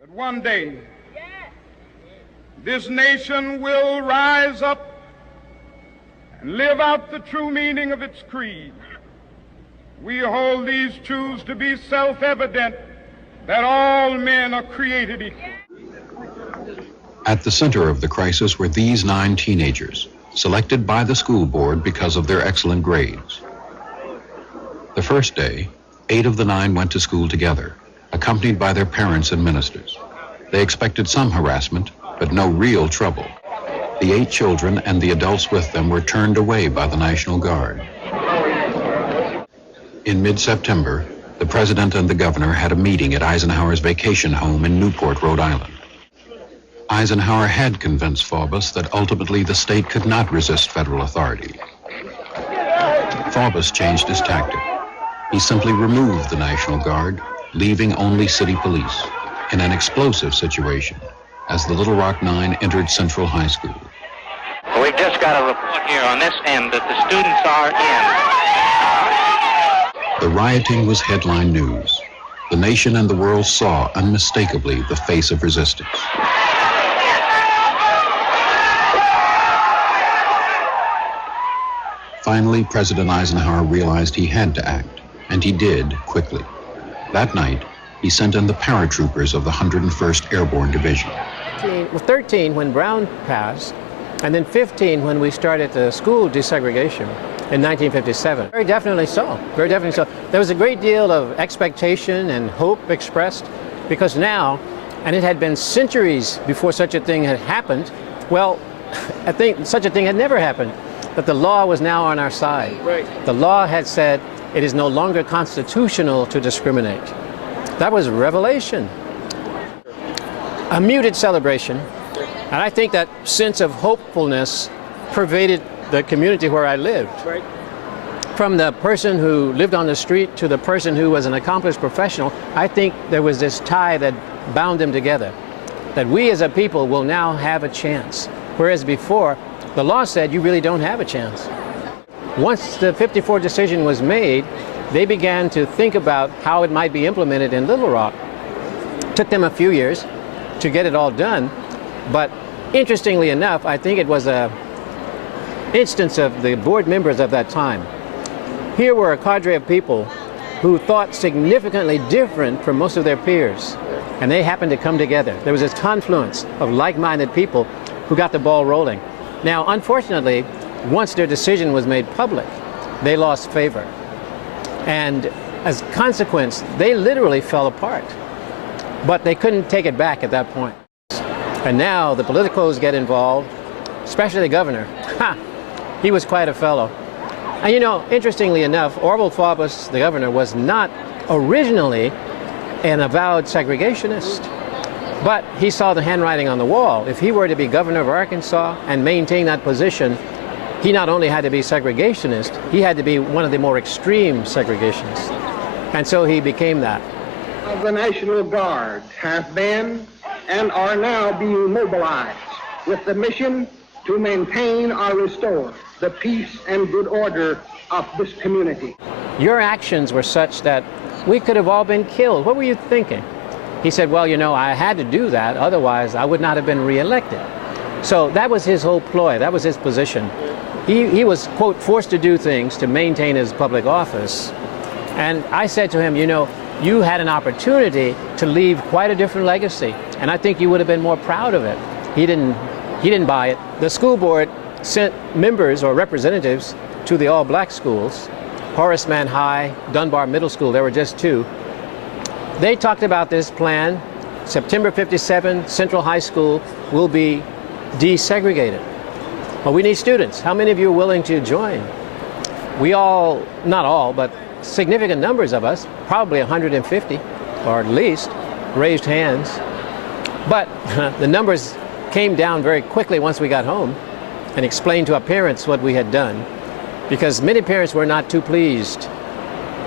that one day this nation will rise up and live out the true meaning of its creed. We hold these truths to be self-evident, that all men are created equal. At the center of the crisis were these 9 teenagers, selected by the school board because of their excellent grades. The first day, 8 of the 9 went to school together, accompanied by their parents and ministers. They expected some harassment, but no real trouble. The 8 children and the adults with them were turned away by the National Guard. In mid-September, the president and the governor had a meeting at Eisenhower's vacation home in Newport, Rhode Island. Eisenhower had convinced Faubus that ultimately the state could not resist federal authority. Faubus changed his tactic. He simply removed the National Guard, leaving only city police, in an explosive situation as the Little Rock 9 entered Central High School. We've just got a report here on this end that the students are in. The rioting was headline news. The nation and the world saw unmistakably the face of resistance. Finally, President Eisenhower realized he had to act, and he did quickly. That night, he sent in the paratroopers of the 101st Airborne Division. 13 when Brown passed, and then 15 when we started the school desegregation in 1957. Very definitely so, very definitely so. There was a great deal of expectation and hope expressed, because now, and it had been centuries before such a thing had happened, well, I think such a thing had never happened, that the law was now on our side. Right. The law had said it is no longer constitutional to discriminate. That was revelation. A muted celebration, and I think that sense of hopefulness pervaded the community where I lived. Right. From the person who lived on the street to the person who was an accomplished professional, I think there was this tie that bound them together, that we as a people will now have a chance, whereas before, the law said you really don't have a chance. Once the 54 decision was made, they began to think about how it might be implemented in Little Rock. It took them a few years to get it all done, but interestingly enough, I think it was an instance of the board members of that time. Here were a cadre of people who thought significantly different from most of their peers, and they happened to come together. There was this confluence of like-minded people who got the ball rolling. Now, unfortunately, once their decision was made public, they lost favor. And as a consequence, they literally fell apart. But they couldn't take it back at that point. And now the politicos get involved, especially the governor. He was quite a fellow. And you know, interestingly enough, Orville Faubus, the governor, was not originally an avowed segregationist. But he saw the handwriting on the wall. If he were to be governor of Arkansas and maintain that position, he not only had to be segregationist, he had to be one of the more extreme segregationists. And so he became that. The National Guard have been and are now being mobilized with the mission to maintain or restore the peace and good order of this community. Your actions were such that we could have all been killed. What were you thinking? He said, well, you know, I had to do that, otherwise I would not have been reelected. So that was his whole ploy, that was his position. He was, quote, forced to do things to maintain his public office. And I said to him, you know, you had an opportunity to leave quite a different legacy, and I think you would have been more proud of it. He didn't buy it. The school board sent members or representatives to the all-black schools, Horace Mann High, Dunbar Middle School, there were just 2. They talked about this plan. September 57, Central High School will be desegregated. Well, we need students. How many of you are willing to join? We all, not all, but significant numbers of us, probably 150, or at least, raised hands. But the numbers came down very quickly once we got home and explained to our parents what we had done, because many parents were not too pleased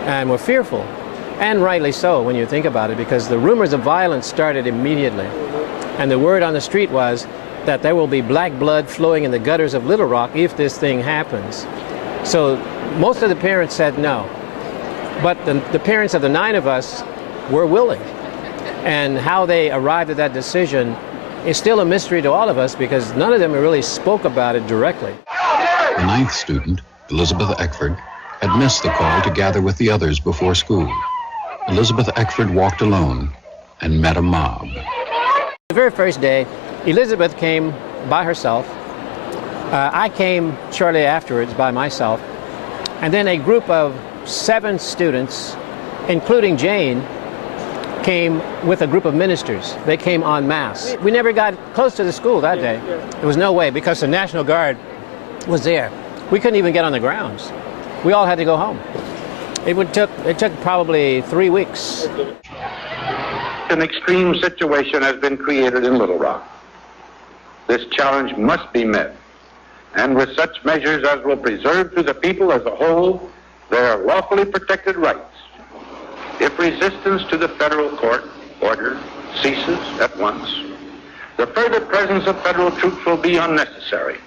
and were fearful. And rightly so when you think about it, because the rumors of violence started immediately. And the word on the street was that there will be black blood flowing in the gutters of Little Rock if this thing happens. So most of the parents said no. But the parents of the 9 of us were willing. And how they arrived at that decision is still a mystery to all of us because none of them really spoke about it directly. The 9th student, Elizabeth Eckford, had missed the call to gather with the others before school. Elizabeth Eckford walked alone and met a mob. The very first day, Elizabeth came by herself. I came shortly afterwards by myself. And then a group of 7 students, including Jane, came with a group of ministers. They came en masse. We never got close to the school that day. There was no way because the National Guard was there. We couldn't even get on the grounds. We all had to go home. It took probably 3 weeks. An extreme situation has been created in Little Rock. This challenge must be met, and with such measures as will preserve to the people as a whole their lawfully protected rights. If resistance to the federal court order ceases at once, the further presence of federal troops will be unnecessary,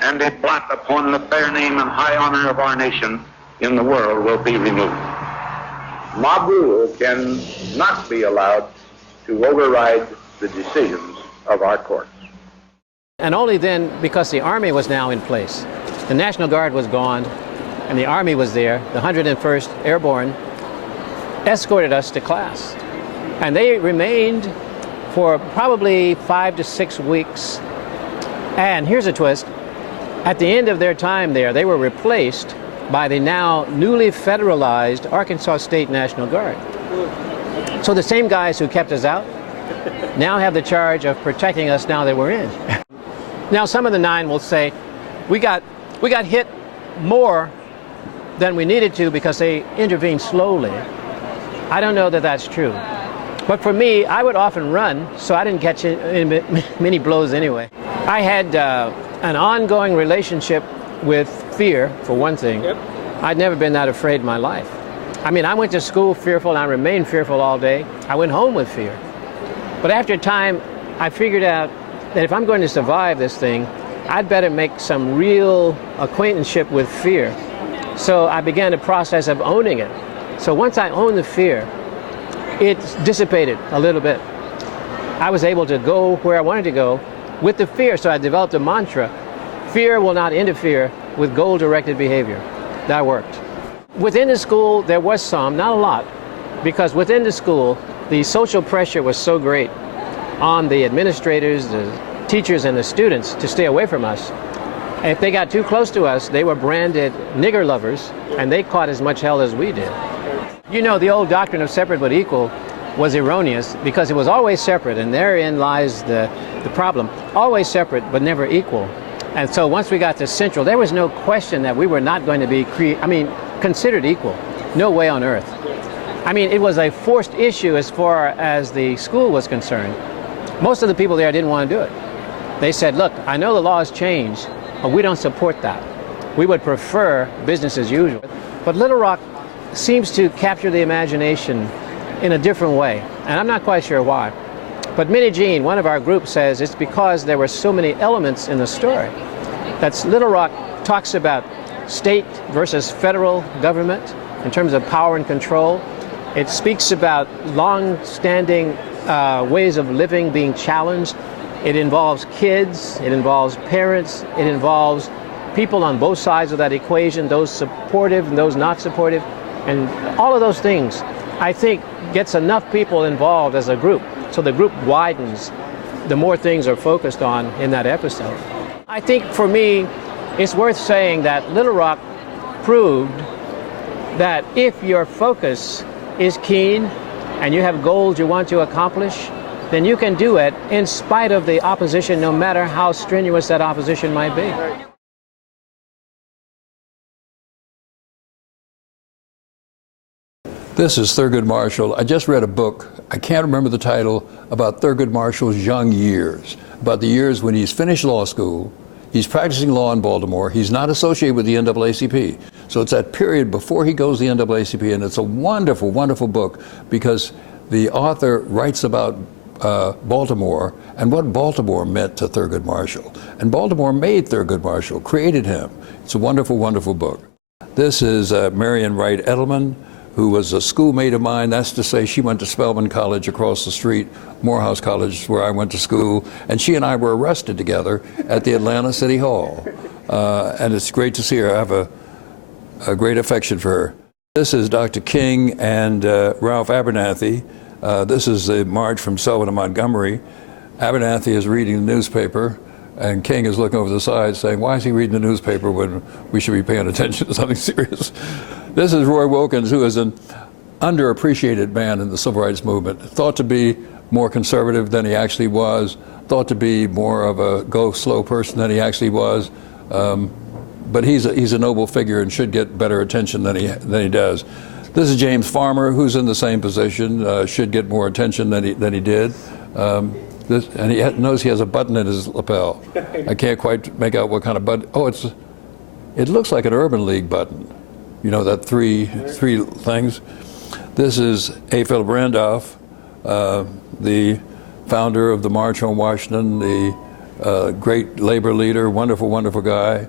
and a blot upon the fair name and high honor of our nation in the world will be removed. Mob rule can not be allowed to override the decisions of our courts. And only then, because the Army was now in place. The National Guard was gone, and the Army was there. The 101st Airborne escorted us to class. And they remained for probably 5 to 6 weeks. And here's a twist. At the end of their time there, they were replaced by the now newly federalized Arkansas State National Guard. So the same guys who kept us out now have the charge of protecting us now that we're in. Now some of the 9 will say, we got hit more than we needed to because they intervened slowly. I don't know that that's true. But for me, I would often run, so I didn't catch many blows anyway. I had an ongoing relationship with fear, for one thing. Yep. I'd never been that afraid in my life. I mean, I went to school fearful and I remained fearful all day. I went home with fear. But after a time, I figured out that if I'm going to survive this thing, I'd better make some real acquaintanceship with fear. So I began the process of owning it. So once I owned the fear, it dissipated a little bit. I was able to go where I wanted to go with the fear, so I developed a mantra: fear will not interfere with goal-directed behavior. That worked. Within the school, there was some, not a lot, because within the school, the social pressure was so great on the administrators, the teachers, and the students to stay away from us. And if they got too close to us, they were branded nigger lovers, and they caught as much hell as we did. You know, the old doctrine of separate but equal was erroneous because it was always separate, and therein lies the problem. Always separate, but never equal. And so once we got to Central, there was no question that we were not going to be considered equal. No way on earth. I mean, it was a forced issue as far as the school was concerned. Most of the people there didn't want to do it. They said, look, I know the law has changed, but we don't support that. We would prefer business as usual. But Little Rock seems to capture the imagination in a different way, and I'm not quite sure why. But Minnie Jean, one of our group, says it's because there were so many elements in the story. That's Little Rock talks about state versus federal government in terms of power and control. It speaks about long-standing ways of living being challenged. It involves kids, it involves parents, it involves people on both sides of that equation, those supportive and those not supportive. And all of those things, I think, gets enough people involved as a group. So the group widens the more things are focused on in that episode. I think for me, it's worth saying that Little Rock proved that if your focus is keen and you have goals you want to accomplish, then you can do it in spite of the opposition, no matter how strenuous that opposition might be. This is Thurgood Marshall. I just read a book, I can't remember the title, about Thurgood Marshall's young years, about the years when he's finished law school, he's practicing law in Baltimore, he's not associated with the NAACP. So it's that period before he goes to the NAACP, and it's a wonderful, wonderful book because the author writes about Baltimore and what Baltimore meant to Thurgood Marshall. And Baltimore made Thurgood Marshall, created him. It's a wonderful, wonderful book. This is Marion Wright Edelman, who was a schoolmate of mine. That's to say, she went to Spelman College across the street, Morehouse College, where I went to school, and she and I were arrested together at the Atlanta City Hall. And it's great to see her. I have a great affection for her. This is Dr. King and Ralph Abernathy. This is the march from Selma to Montgomery. Abernathy is reading the newspaper, and King is looking over the side saying, why is he reading the newspaper when we should be paying attention to something serious? This is Roy Wilkins, who is an underappreciated man in the civil rights movement, thought to be more conservative than he actually was, thought to be more of a go slow person than he actually was. But he's a noble figure and should get better attention than he does. This is James Farmer, who's in the same position, should get more attention than he did. And he knows he has a button in his lapel. I can't quite make out what kind of button. Oh, it looks like an Urban League button. You know, that three things. This is A. Philip Randolph, the founder of the March on Washington, the great labor leader, wonderful, wonderful guy.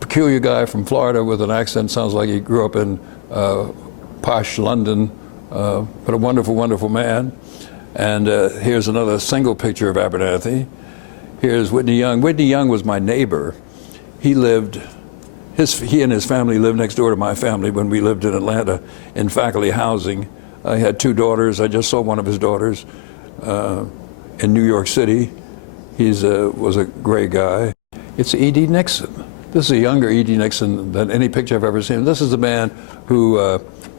Peculiar guy from Florida with an accent, sounds like he grew up in posh London, but a wonderful, wonderful man. And here's another single picture of Abernathy. Here's Whitney Young. Whitney Young was my neighbor. He and his family lived next door to my family when we lived in Atlanta in faculty housing. I had 2 daughters. I just saw one of his daughters in New York City. He was a great guy. It's E.D. Nixon. This is a younger E.D. Nixon than any picture I've ever seen. This is the man who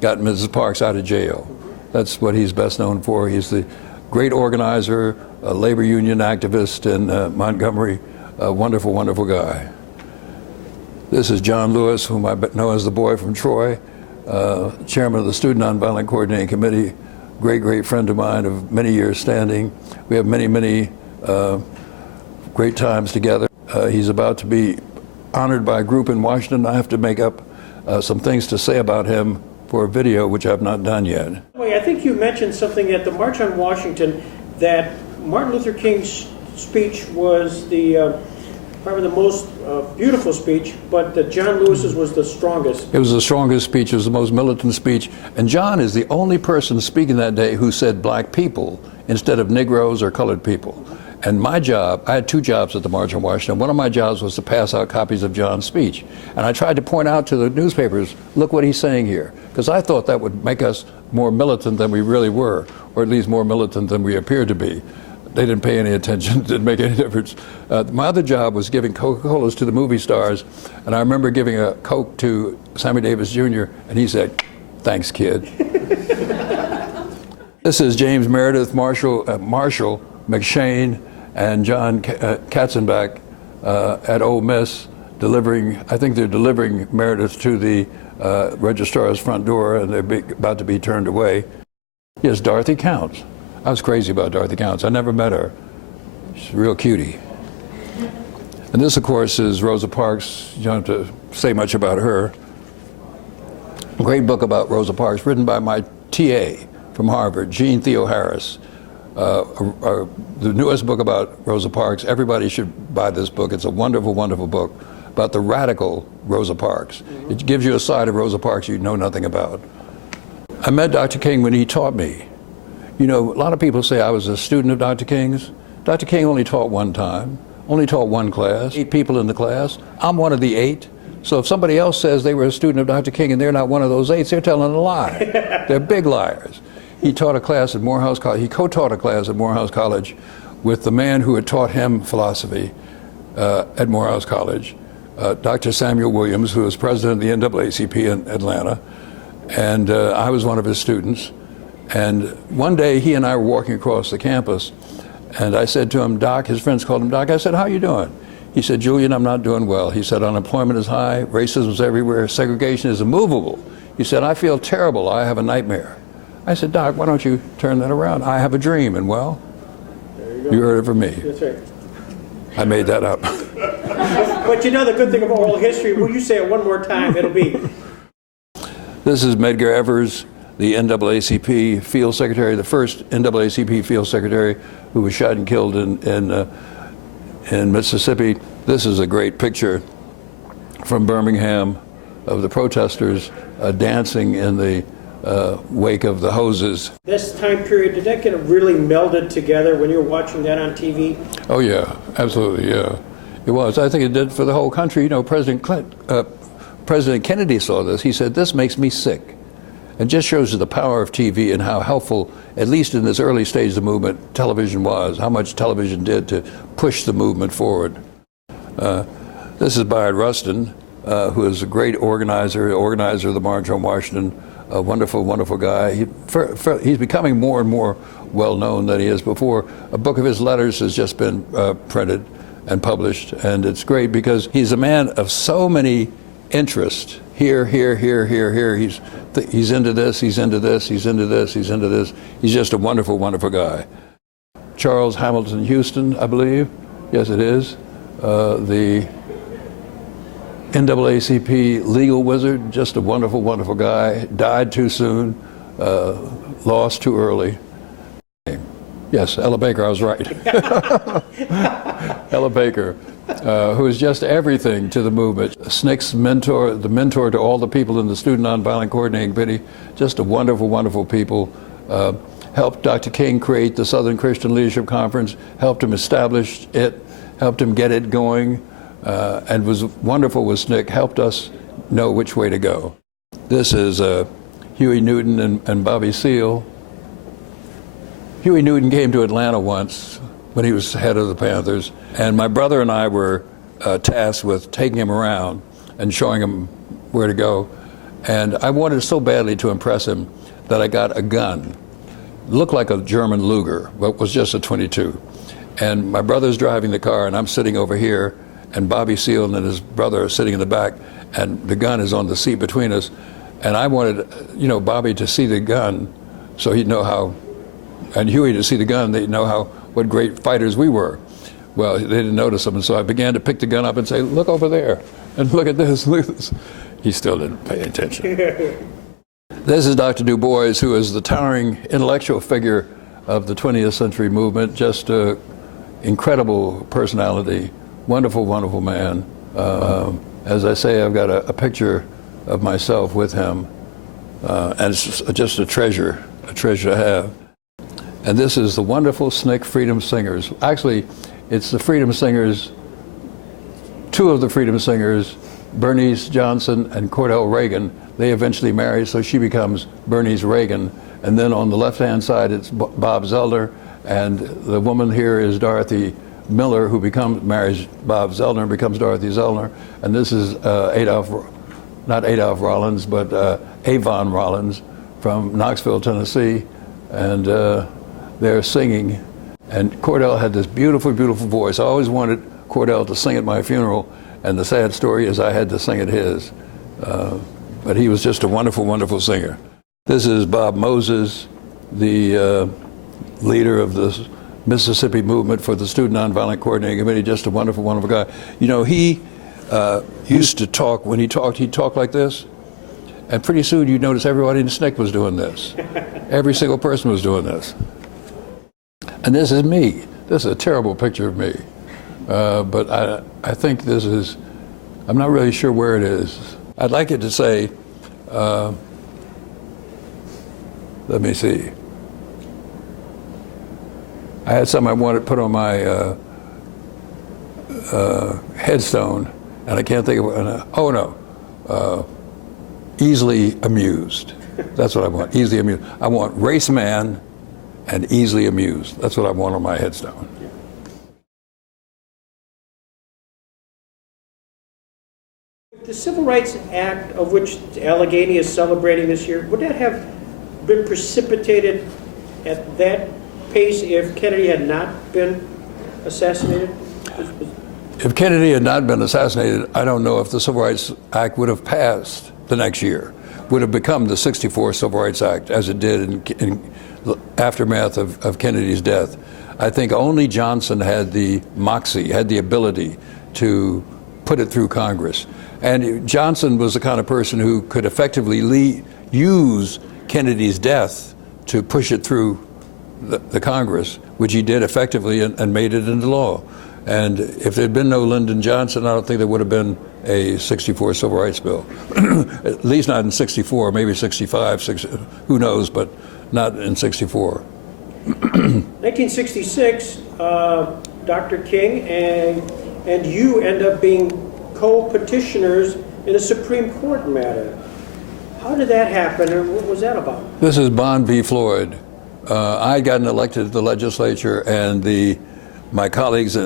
got Mrs. Parks out of jail. That's what he's best known for. He's the great organizer, a labor union activist in Montgomery, a wonderful, wonderful guy. This is John Lewis, whom I know as the boy from Troy, chairman of the Student Nonviolent Coordinating Committee, great, great friend of mine of many years standing. We have many, many great times together. He's about to be honored by a group in Washington. I have to make up some things to say about him for a video, which I've not done yet. I think you mentioned something at the March on Washington, that Martin Luther King's speech was probably the most beautiful speech, but that John Lewis's was the strongest. It was the strongest speech. It was the most militant speech. And John is the only person speaking that day who said black people instead of Negroes or colored people. And my job, I had 2 jobs at the March on Washington. One of my jobs was to pass out copies of John's speech. And I tried to point out to the newspapers, look what he's saying here. Because I thought that would make us more militant than we really were, or at least more militant than we appeared to be. They didn't pay any attention, didn't make any difference. My other job was giving Coca-Colas to the movie stars. And I remember giving a Coke to Sammy Davis Jr., and he said, thanks, kid. This is James Meredith, Marshall McShane, and John Katzenbach at Ole Miss, I think they're delivering Meredith to the registrar's front door, and they're about to be turned away. Yes, Dorothy Counts. I was crazy about Dorothy Counts. I never met her. She's a real cutie. And this, of course, is Rosa Parks. You don't have to say much about her. A great book about Rosa Parks, written by my TA from Harvard, Jean Theo Harris. The newest book about Rosa Parks. Everybody should buy this book. It's a wonderful, wonderful book about the radical Rosa Parks. It gives you a side of Rosa Parks you know nothing about. I met Dr. King when he taught me. You know, a lot of people say I was a student of Dr. King's. Dr. King only taught one time, only taught one class, 8 people in the class. I'm one of the 8. So if somebody else says they were a student of Dr. King and they're not one of those 8, they're telling a lie. They're big liars. He taught a class at Morehouse College. He co-taught a class at Morehouse College with the man who had taught him philosophy at Morehouse College, Dr. Samuel Williams, who was president of the NAACP in Atlanta. And I was one of his students. And one day he and I were walking across the campus, and I said to him, Doc, his friends called him Doc. I said, how are you doing? He said, Julian, I'm not doing well. He said, unemployment is high, racism is everywhere, segregation is immovable. He said, I feel terrible, I have a nightmare. I said, Doc, why don't you turn that around? I have a dream, and well, you heard it from me. That's right. I made that up. But you know the good thing about oral history, will you say it one more time, it'll be. This is Medgar Evers, the NAACP field secretary, the first NAACP field secretary who was shot and killed in Mississippi. This is a great picture from Birmingham of the protesters dancing in the wake of the hoses. This time period, did that get really melded together when you were watching that on TV? Oh yeah, absolutely, yeah. It was. I think it did for the whole country. You know, President Kennedy saw this. He said, "This makes me sick." It just shows you the power of TV and how helpful, at least in this early stage of the movement, television was, how much television did to push the movement forward. This is Bayard Rustin, who is a great organizer of the March on Washington, a wonderful, wonderful guy. He's becoming more and more well-known than he is before. A book of his letters has just been printed and published, and it's great because he's a man of so many interests. Here. He's into this, he's into this, he's into this, he's into this. He's just a wonderful, wonderful guy. Charles Hamilton Houston, I believe. Yes, it is. The NAACP legal wizard, just a wonderful, wonderful guy. Died too soon, lost too early. Yes, Ella Baker, I was right. Ella Baker, who is just everything to the movement. SNCC's mentor, the mentor to all the people in the Student Nonviolent Coordinating Committee, just a wonderful, wonderful people. Helped Dr. King create the Southern Christian Leadership Conference, helped him establish it, helped him get it going, and was wonderful with SNCC, helped us know which way to go. This is Huey Newton and Bobby Seale. Huey Newton came to Atlanta once when he was head of the Panthers, and my brother and I were tasked with taking him around and showing him where to go. And I wanted so badly to impress him that I got a gun. It looked like a German Luger, but was just a .22. And my brother's driving the car, and I'm sitting over here, and Bobby Seale and his brother are sitting in the back, and the gun is on the seat between us. And I wanted, you know, Bobby to see the gun so he'd know how, and Huey to see the gun, they'd know what great fighters we were. Well, they didn't notice them, and so I began to pick the gun up and say, "Look over there, and look at this, look at this." He still didn't pay attention. This is Dr. Du Bois, who is the towering intellectual figure of the 20th century movement, just an incredible personality, wonderful, wonderful man. As I say, I've got a picture of myself with him, and it's just a treasure to have. And this is the wonderful SNCC Freedom Singers. Actually, it's the Freedom Singers, two of the Freedom Singers, Bernice Johnson and Cordell Reagan. They eventually marry, so she becomes Bernice Reagan. And then on the left-hand side, it's Bob Zellner, and the woman here is Dorothy Miller, who marries Bob Zellner and becomes Dorothy Zellner. And this is not Adolph Rollins, but Avon Rollins from Knoxville, Tennessee. And they're singing. And Cordell had this beautiful, beautiful voice. I always wanted Cordell to sing at my funeral, and the sad story is I had to sing at his. But he was just a wonderful, wonderful singer. This is Bob Moses, the leader of the Mississippi movement for the Student Nonviolent Coordinating Committee, just a wonderful, wonderful guy. You know, he used to talk, when he talked, he'd talk like this, and pretty soon you'd notice everybody in SNCC was doing this. Every single person was doing this. And this is me. This is a terrible picture of me. But I think this is, I'm not really sure where it is. I'd like it to say, let me see. I had something I wanted to put on my headstone, and I can't think of it. Oh no, easily amused. That's what I want, easily amused. I want race man and easily amused. That's what I want on my headstone. The Civil Rights Act, of which Allegheny is celebrating this year, would that have been precipitated at that pace if Kennedy had not been assassinated? If Kennedy had not been assassinated, I don't know if the Civil Rights Act would have passed the next year, would have become the '64 Civil Rights Act as it did in the aftermath of Kennedy's death. I think only Johnson had the moxie, had the ability to put it through Congress. And Johnson was the kind of person who could effectively use Kennedy's death to push it through the Congress, which he did effectively and made it into law. And if there had been no Lyndon Johnson, I don't think there would have been a 64 civil rights bill. At least not in 64, maybe 65, who knows, but not in 64. 1966, Dr. King and you end up being co-petitioners in a Supreme Court matter. How did that happen, and what was that about? This is Bond v. Floyd. I had gotten elected to the legislature, and my colleagues,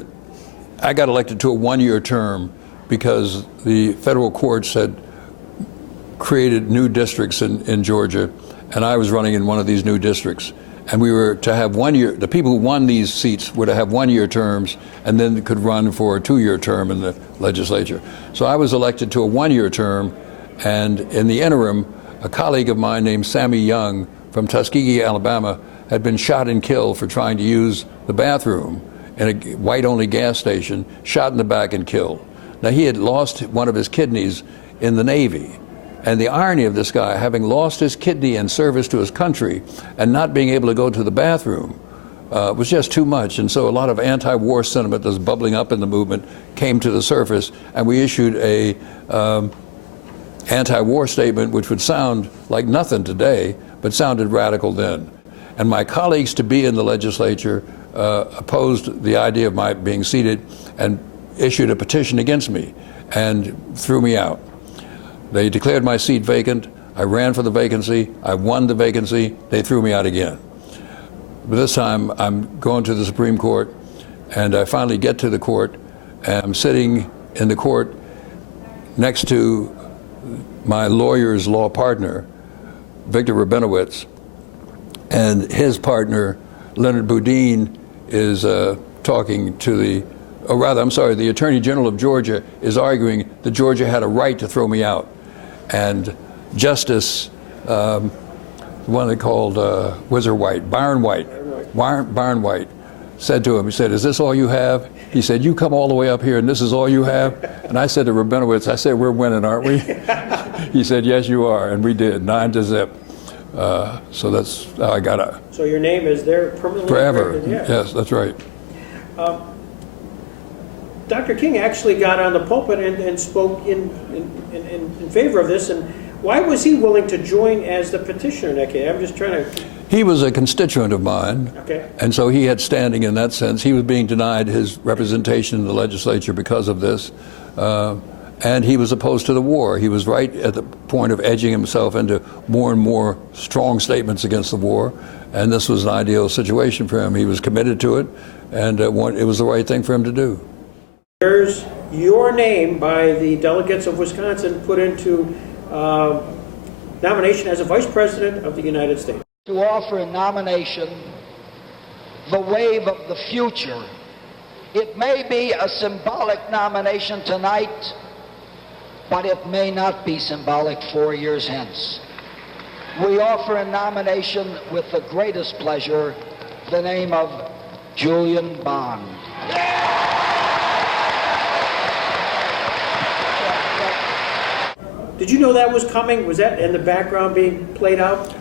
I got elected to a one-year term because the federal courts had created new districts in Georgia, and I was running in one of these new districts. And we were to have 1 year, the people who won these seats were to have one-year terms and then could run for a two-year term in the legislature. So I was elected to a one-year term, and in the interim, a colleague of mine named Sammy Young from Tuskegee, Alabama, had been shot and killed for trying to use the bathroom in a white-only gas station, shot in the back and killed. Now, he had lost one of his kidneys in the Navy. And the irony of this guy, having lost his kidney in service to his country and not being able to go to the bathroom, was just too much. And so a lot of anti-war sentiment that was bubbling up in the movement came to the surface, and we issued a anti-war statement which would sound like nothing today, but sounded radical then. And my colleagues to be in the legislature opposed the idea of my being seated and issued a petition against me and threw me out. They declared my seat vacant. I ran for the vacancy. I won the vacancy. They threw me out again. But this time I'm going to the Supreme Court, and I finally get to the court, and I'm sitting in the court next to my lawyer's law partner, Victor Rabinowitz, and his partner, Leonard Boudin, is talking to the Attorney General of Georgia is arguing that Georgia had a right to throw me out. And Justice, the one they called Byron White, said to him, he said, "Is this all you have?" He said, "You come all the way up here and this is all you have?" And I said to Rabinowitz, I said, "We're winning, aren't we?" He said, "Yes, you are," and we did, 9-0. So that's how I got out. So your name is there permanently? Forever, yeah. Yes, that's right. Dr. King actually got on the pulpit and spoke in favor of this. And why was he willing to join as the petitioner in that case? I'm just trying to... He was a constituent of mine, okay, and so he had standing in that sense. He was being denied his representation in the legislature because of this, and he was opposed to the war. He was right at the point of edging himself into more and more strong statements against the war, and this was an ideal situation for him. He was committed to it, and it was the right thing for him to do. There's your name by the delegates of Wisconsin put into nomination as a Vice President of the United States. To offer a nomination, the wave of the future. It may be a symbolic nomination tonight, but it may not be symbolic 4 years hence. We offer a nomination with the greatest pleasure, the name of Julian Bond. Did you know that was coming? Was that in the background being played out?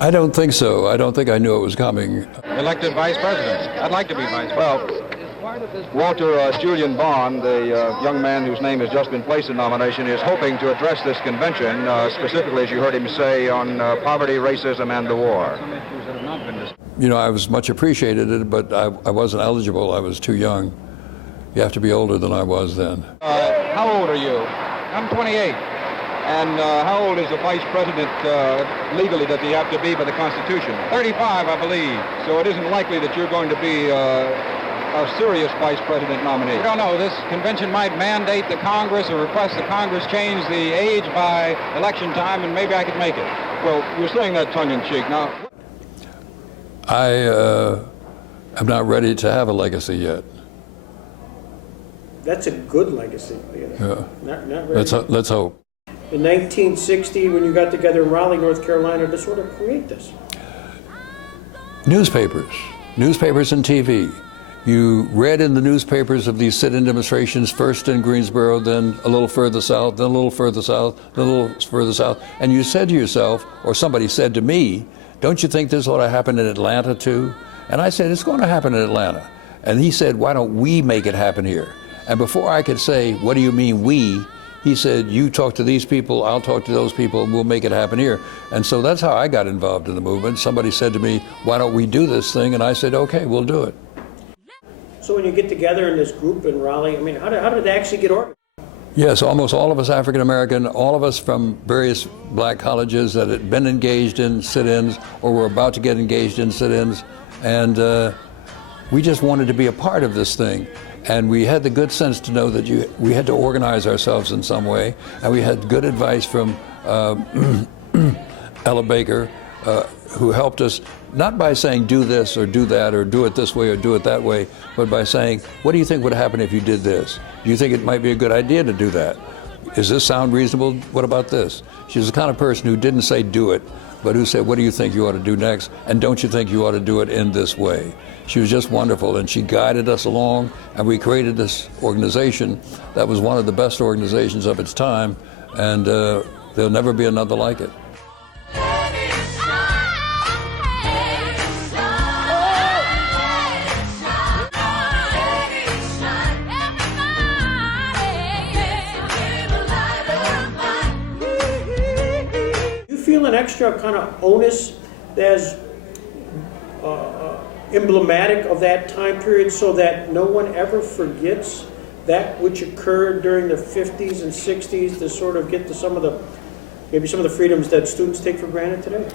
I don't think so. I don't think I knew it was coming. Elected Vice President. I'd like to be Vice President. Well, Walter Julian Bond, the young man whose name has just been placed in nomination, is hoping to address this convention, specifically, as you heard him say, on poverty, racism, and the war. You know, I was much appreciated, but I wasn't eligible. I was too young. You have to be older than I was then. How old are you? I'm 28. And how old is the vice president legally that you have to be by the Constitution? 35, I believe. So it isn't likely that you're going to be a serious vice president nominee. We don't know. This convention might mandate the Congress or request the Congress change the age by election time, and maybe I could make it. Well, you're saying that tongue-in-cheek. Now, I am not ready to have a legacy yet. That's a good legacy. Yeah. Not ready. Let's hope. In 1960, when you got together in Raleigh, North Carolina, to sort of create this? Newspapers and TV. You read in the newspapers of these sit-in demonstrations, first in Greensboro, then a little further south, then a little further south, then a little further south, and you said to yourself, or somebody said to me, "Don't you think this ought to happen in Atlanta too?" And I said, "It's going to happen in Atlanta." And he said, "Why don't we make it happen here?" And before I could say, "What do you mean we?" He said, you talk to these people, I'll talk to those people, and we'll make it happen here. And so that's how I got involved in the movement. Somebody said to me, why don't we do this thing? And I said, okay, we'll do it. So when you get together in this group in Raleigh, I mean, how did it actually get organized? Yes, almost all of us African American, all of us from various black colleges that had been engaged in sit-ins or were about to get engaged in sit-ins. And we just wanted to be a part of this thing. And we had the good sense to know that we had to organize ourselves in some way. And we had good advice from Ella Baker, who helped us, not by saying do this or do that or do it this way or do it that way, but by saying, what do you think would happen if you did this? Do you think it might be a good idea to do that? Does this sound reasonable? What about this? She was the kind of person who didn't say do it, but who said, what do you think you ought to do next? And don't you think you ought to do it in this way? She was just wonderful, and she guided us along, and we created this organization that was one of the best organizations of its time, and there'll never be another like it. Feel an extra kind of onus that's emblematic of that time period so that no one ever forgets that which occurred during the 50s and 60s to sort of get to maybe some of the freedoms that students take for granted today?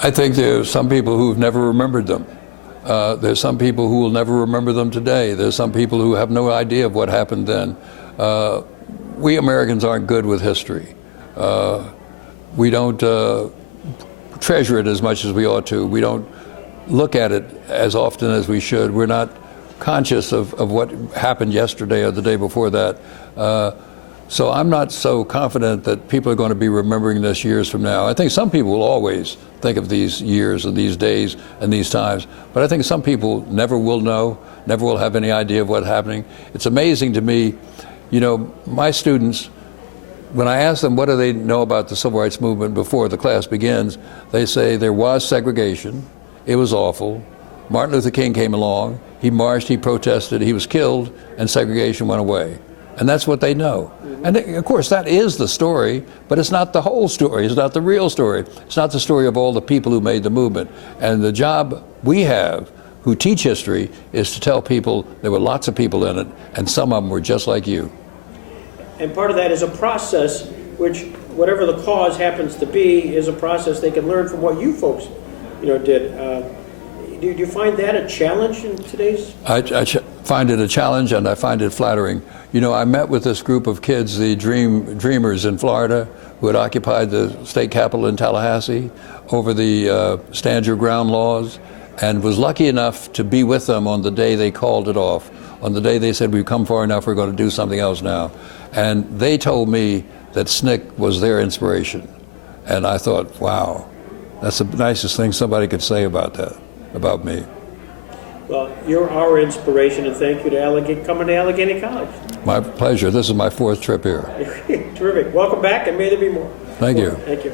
I think there's some people who've never remembered them. There's some people who will never remember them today. There's some people who have no idea of what happened then. We Americans aren't good with history. We don't treasure it as much as we ought to. We don't look at it as often as we should. We're not conscious of what happened yesterday or the day before that. So I'm not so confident that people are going to be remembering this years from now. I think some people will always think of these years and these days and these times, but I think some people never will know, never will have any idea of what's happening. It's amazing to me, you know, my students, when I ask them what do they know about the civil rights movement before the class begins, they say there was segregation, it was awful, Martin Luther King came along, he marched, he protested, he was killed, and segregation went away. And that's what they know. And of course that is the story, but it's not the whole story, it's not the real story. It's not the story of all the people who made the movement. And the job we have, who teach history, is to tell people there were lots of people in it, and some of them were just like you. And part of that is a process which, whatever the cause happens to be, is a process they can learn from what you folks, did. Do you find that a challenge in today's? I find it a challenge, and I find it flattering. You know, I met with this group of kids, the Dreamers in Florida, who had occupied the state capitol in Tallahassee over the Stand Your Ground laws, and was lucky enough to be with them on the day they called it off. On the day they said, we've come far enough, we're going to do something else now. And they told me that SNCC was their inspiration. And I thought, wow, that's the nicest thing somebody could say about that, about me. Well, you're our inspiration, and thank you to coming to Allegheny College. My pleasure. This is my 4th trip here. Terrific. Welcome back, and may there be more. Thank you. Thank you.